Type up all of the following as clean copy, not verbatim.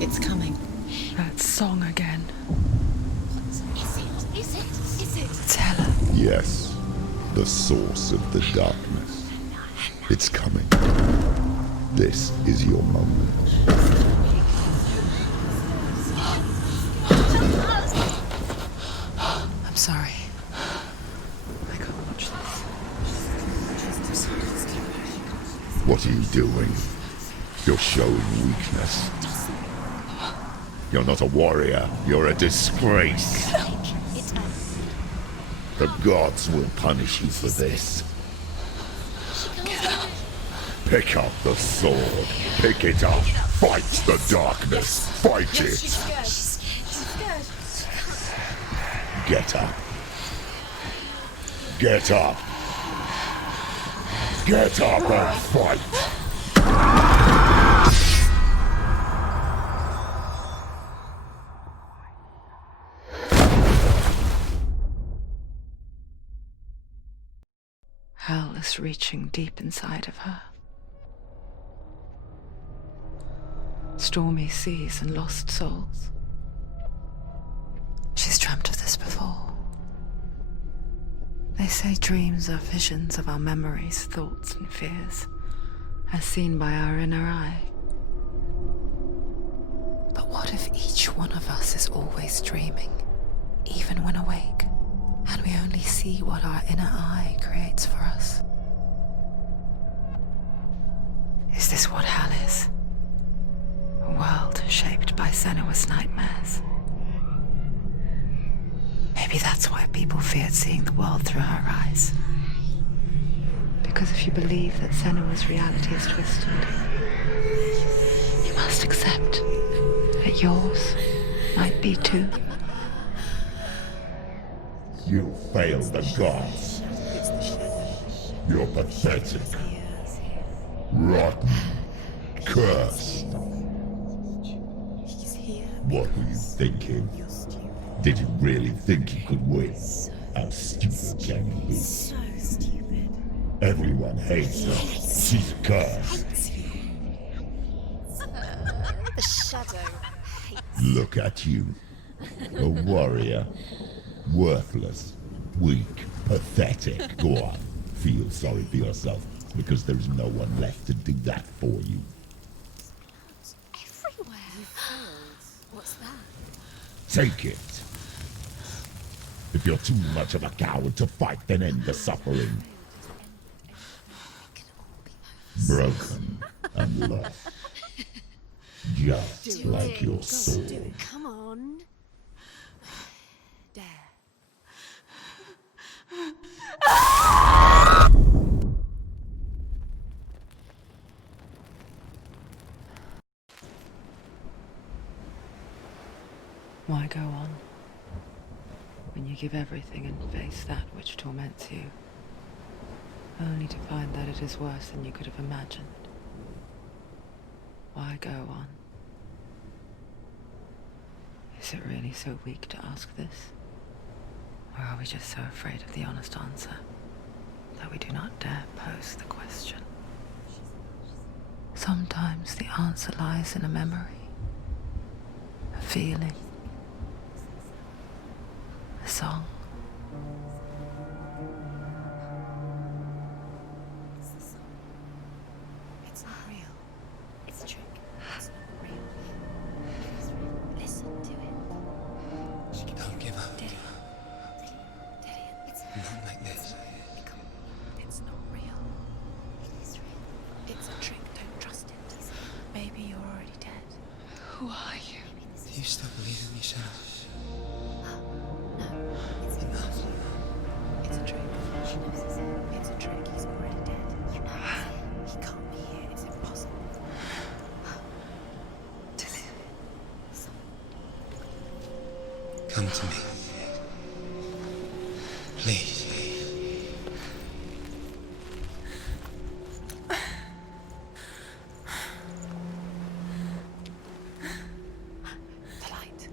It's coming. That song again. Is it? It's Hella. Yes, the source of the darkness. It's coming. This is your moment. I'm sorry. I can't watch this. What are you doing? You're showing weakness. You're not a warrior. You're a disgrace. The gods will punish you for this. Pick up the sword. Pick it up. Fight the darkness. Fight it. Get up. Get up. Get up and fight. Hell is reaching deep inside of her. Stormy seas and lost souls. She's dreamt of this before. They say dreams are visions of our memories, thoughts, and fears, as seen by our inner eye. But what if each one of us is always dreaming, even when awake, and we only see what our inner eye creates for us? Is this what hell is? A world shaped by Senua's nightmares. Maybe that's why people feared seeing the world through her eyes. Because if you believe that Senua's reality is twisted, you must accept that yours might be too. You failed the gods. You're pathetic. Rotten. Cursed. What were you thinking? Did you really think you could win? How stupid can you be? So stupid. Everyone hates her. She's cursed. The shadow hates. Look at you. A warrior. Worthless. Weak. Pathetic. Go on. Feel sorry for yourself, because there's no one left to do that for you. Everywhere. You failed. What's that? Take it. If you're too much of a coward to fight, then end the suffering. Broken and lost. Just like your sword. Come on. Dare. Why go on when you give everything and face that which torments you, only to find that it is worse than you could have imagined? Why go on? Is it really so weak to ask this? Or are we just so afraid of the honest answer that we do not dare pose the question? Sometimes the answer lies in a memory, a feeling, a song. It's not real. It's a trick. It's not real. It's real. Listen to it. Don't give up. Daddy. It's Not like this. It's not real. It is real. It's a trick. Don't trust it. Maybe you're already dead. Who are you? Do you still believe in me, Senua? No. It's Enough. It's a trick. She knows it's him. It's a trick. He's already dead. You know it's him. He can't be here. It's impossible. Come to me. Please. The light.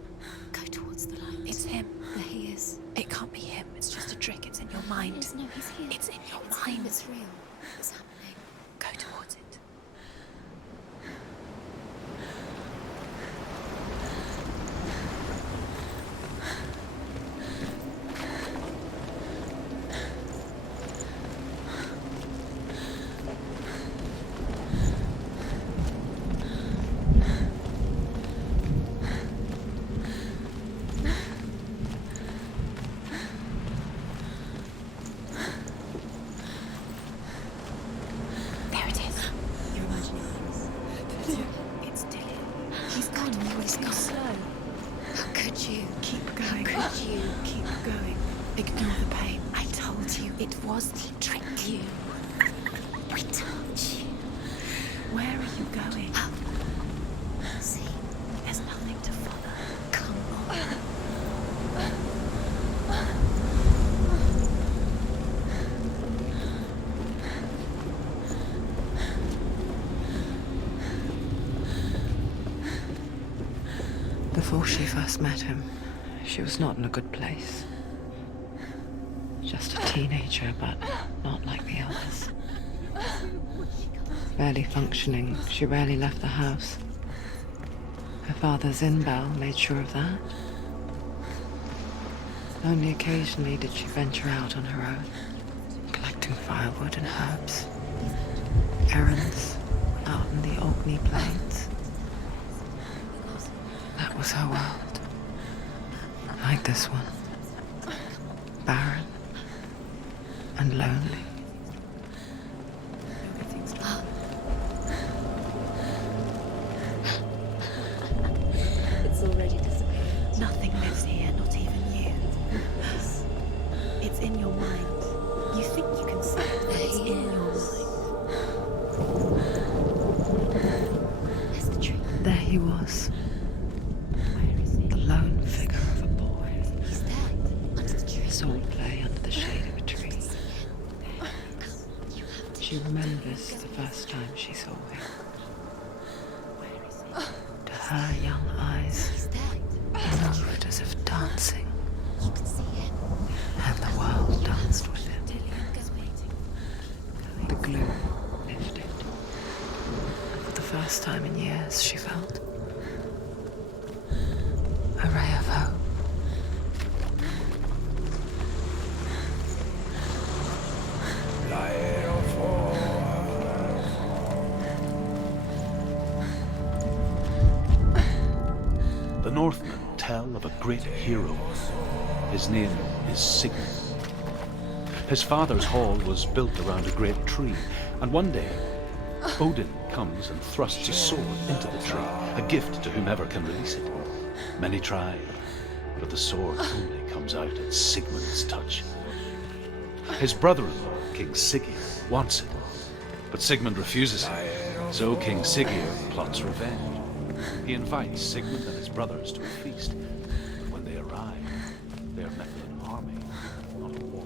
Go towards the light. It's him. There he is. It can't be him. It's just a trick. It's in your mind. No, he's here. It's in your mind. It's real. It's happening. Go towards it. He's gone slow. How could you? Keep going. How could you? Keep going. Ignore the pain. I told you it was to trick you. I told you. Where are you going? See, there's nothing to follow. Come on. Before she first met him, she was not in a good place. Just a teenager, but not like the others. Barely functioning, she rarely left the house. Her father's in-bell made sure of that. Only occasionally did she venture out on her own, collecting firewood and herbs. Errands out in the Orkney Plains. That was her world. Like this one. Barren and lonely. It's already disappeared. Nothing lives here, not even you. It's in your mind. You think you can see it, but it's in your mind. That's the trick. There he was. Where is he? The lone figure of a boy. He's there, under the tree. Swordplay under the shade of a tree. You have to. She remembers the first time she saw him. Where is he? To her young eyes, He's there. he moved as if dancing, You can see him. and the world danced with him. Just waiting. The gloom lifted. And for the first time in years, she felt a ray of hope. The Northmen tell of a great hero. His name is Sigmund. His father's hall was built around a great tree, and one day Odin comes and thrusts his sword into the tree, a gift to whomever can release it. Many try, but the sword only comes out at Sigmund's touch. His brother-in-law, King Siggeir, wants it, but Sigmund refuses it, so King Siggeir plots revenge. He invites Sigmund and his brothers to a feast, but when they arrive, they are met with an army, not a war.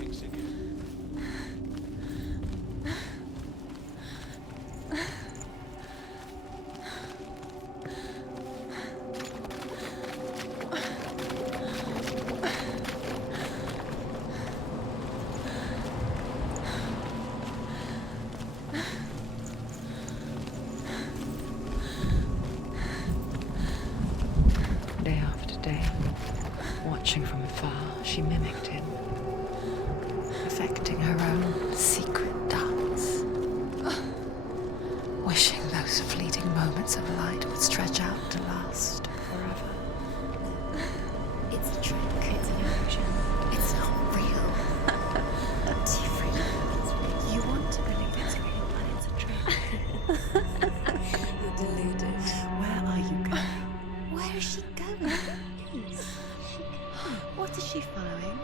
King Siggeir. Day after day, watching from afar, she mimicked him, affecting her own secret dance, wishing those fleeting moments of light would stretch out to last forever. It's a trick. It's an illusion. It's not real. Do you really think it's real? You want to believe it's real, but it's a trick. You're deluded. Where are you going? Where is she going? What is she following?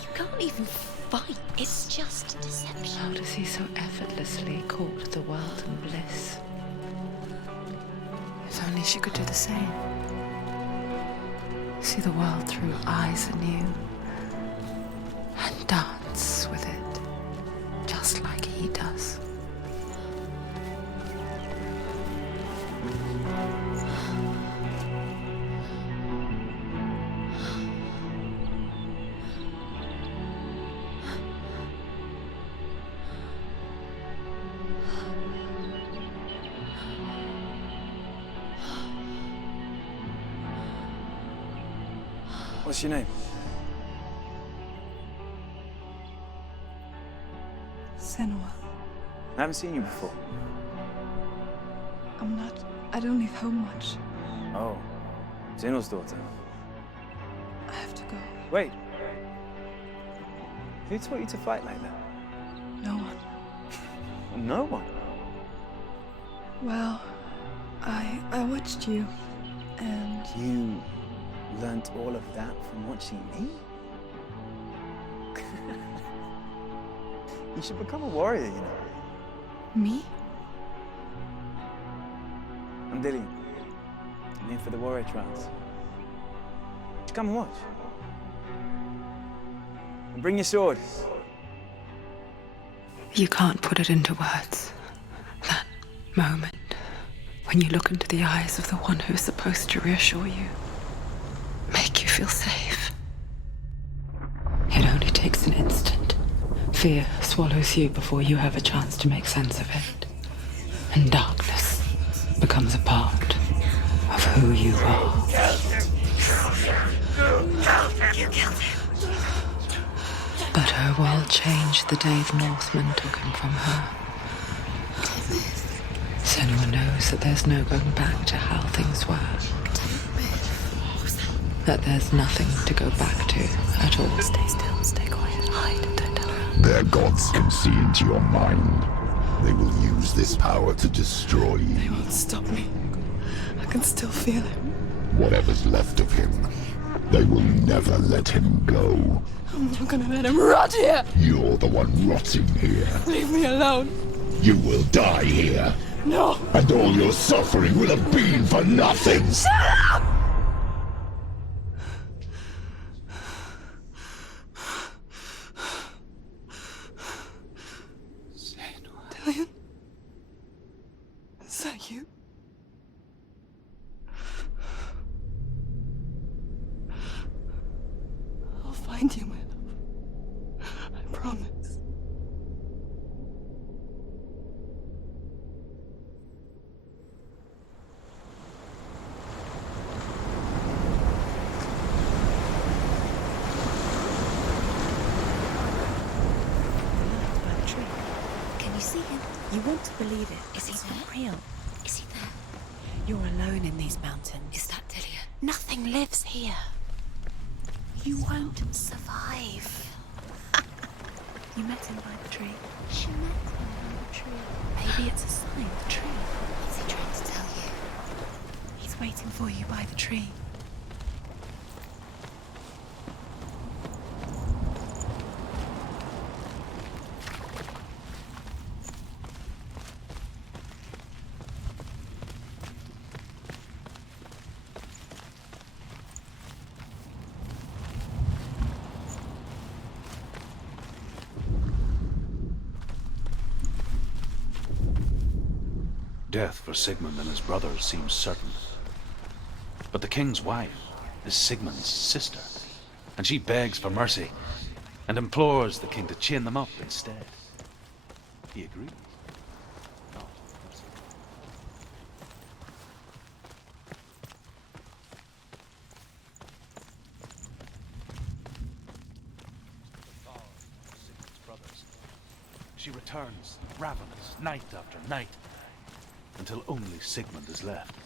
You can't even fight. It's just a deception. How does he so effortlessly court the world and bliss? If only she could do the same. See the world through eyes anew and dance with it, just like he does. What's your name? Senua. I haven't seen you before. I don't leave home much. Oh, Zenua's daughter. I have to go. Wait. Who taught you to fight like that? No one. No one. Well, I watched you, and You learnt all of that from watching me? You should become a warrior, you know. me? I'm Dillian. I'm here for the warrior trials. Just come and watch. And bring your sword. You can't put it into words. That moment when you look into the eyes of the one who is supposed to reassure you, make you feel safe. It only takes an instant. Fear swallows you before you have a chance to make sense of it. And darkness becomes a part of who you are. But her world changed the day the Northmen took him from her. Senua knows that there's no going back to how things were. That there's nothing to go back to at all. Stay still, stay quiet, hide, don't tell her. Their gods can see into your mind. They will use this power to destroy you. They won't stop me. I can still feel him. Whatever's left of him, they will never let him go. I'm not gonna let him rot here! You're the one rotting here. Leave me alone! You will die here. No! And all your suffering will have been for nothing. Shut up! Dillian? Is that you? I'll find you, my love. I promise. By the tree. Can you see him? You want to believe it. Is he not real? Is he there? You're alone in these mountains. Is that Dillian? Nothing lives here. You won't survive. You met him by the tree. She met him by the tree. Maybe it's a sign. The tree. What's he trying to tell you? He's waiting for you by the tree. Death for Sigmund and his brothers seems certain. But the king's wife is Sigmund's sister, and she begs for mercy and implores the king to chain them up instead. He agrees. She returns, ravenous, night after night, until only Sigmund is left.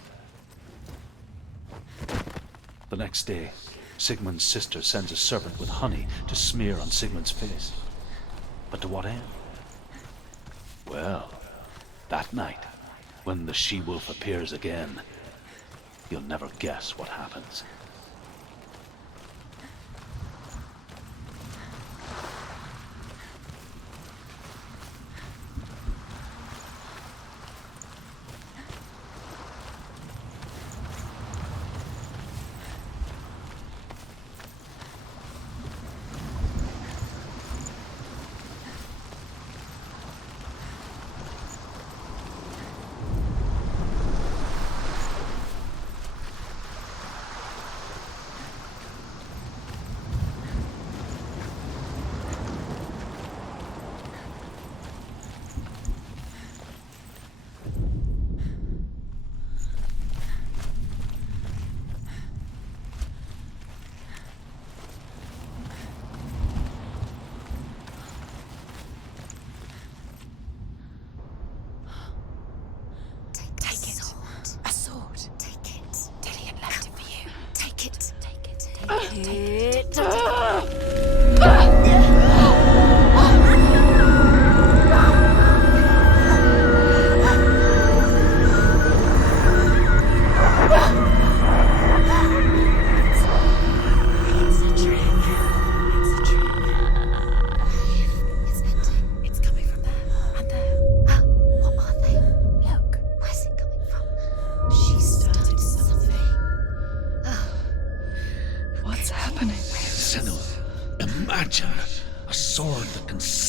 The next day, Sigmund's sister sends a servant with honey to smear on Sigmund's face. But to what end? Well, that night, when the she-wolf appears again, you'll never guess what happens.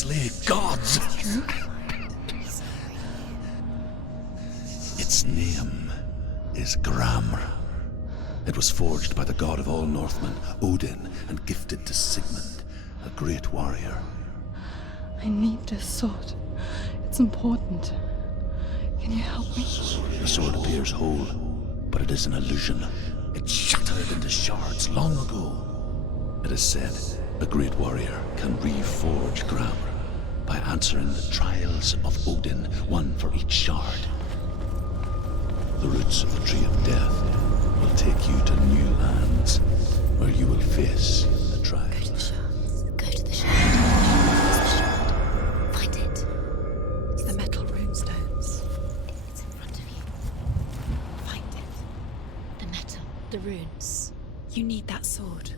slay gods. Its name is Gramr. It was forged by the god of all Northmen, Odin, and gifted to Sigmund, a great warrior. I need this sword. It's important. Can you help me? The sword appears whole, but it is an illusion. It shattered into shards long ago. It is said a great warrior can reforge Gramr by answering the trials of Odin, one for each shard. The roots of the Tree of Death will take you to new lands where you will face the trials. Go to the shard. Find it. It's the metal runestones. It's in front of you. Find it. The metal. The runes. You need that sword.